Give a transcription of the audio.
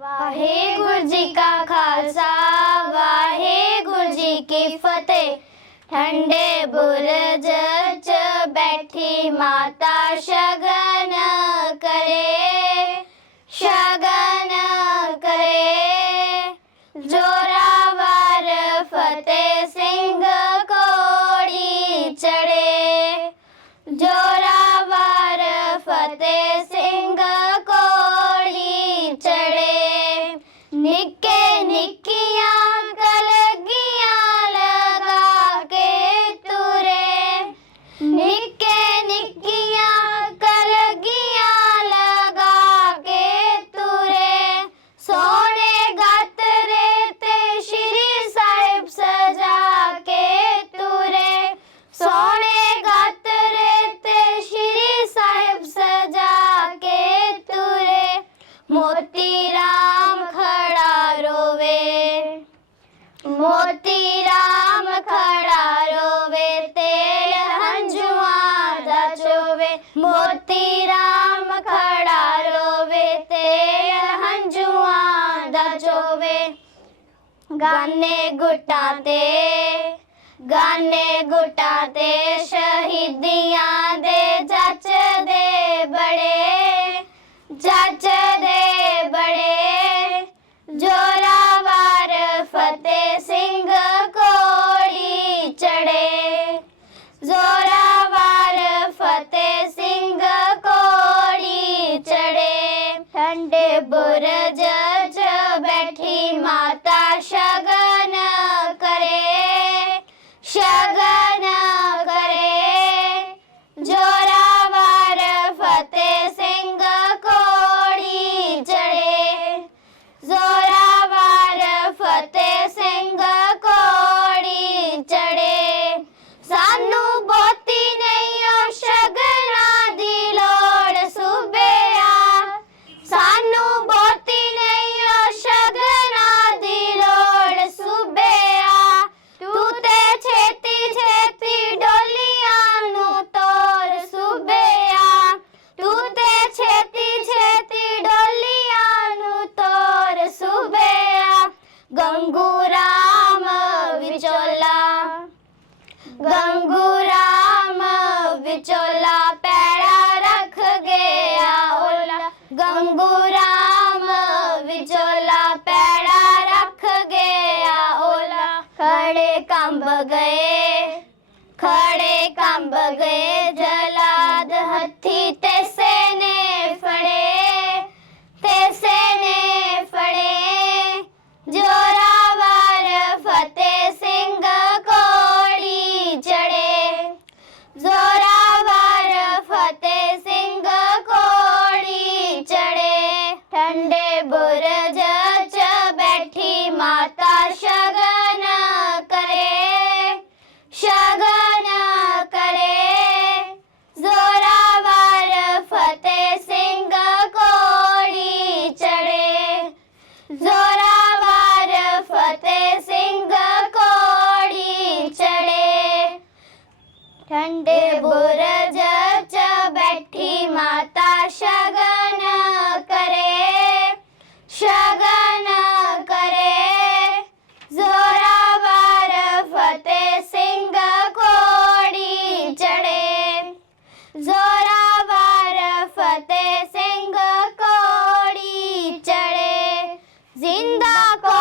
वाहे गुरु जी का खालसा वाहे गुरु जी की फतेह। ठंडे बुरज च बैठी माता शगन करे। शगन गाने गुटाते गाने गुटाते शहीदियाँ। गए घंटे बुरज च बैठी माता शगन करे। शगन करे। जोरावर फते सिंह कोड़ी चढ़े। जोरावर फते सिंह कोड़ी चढ़े। ज़िंदा को